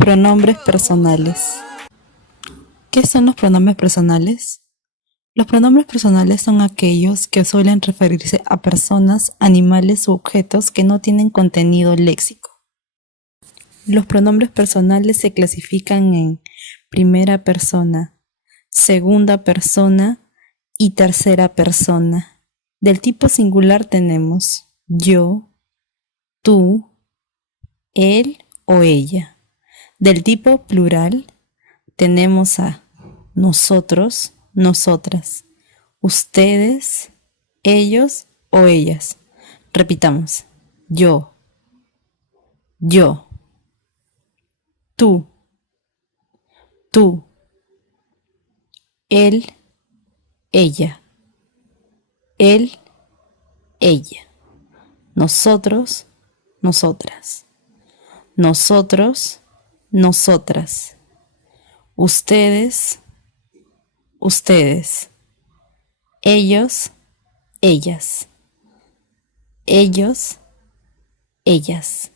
Pronombres personales. ¿Qué son los pronombres personales? Los pronombres personales son aquellos que suelen referirse a personas, animales u objetos que no tienen contenido léxico. Los pronombres personales se clasifican en primera persona, segunda persona y tercera persona. Del tipo singular tenemos yo, tú, él o ella. Del tipo plural tenemos a nosotros, nosotras, ustedes, ellos o ellas. Repitamos. Yo, tú, tú, él, ella, él, ella. Nosotros, nosotras. Nosotros, nosotras. Ustedes, ustedes. Ellos, ellas. Ellos, ellas.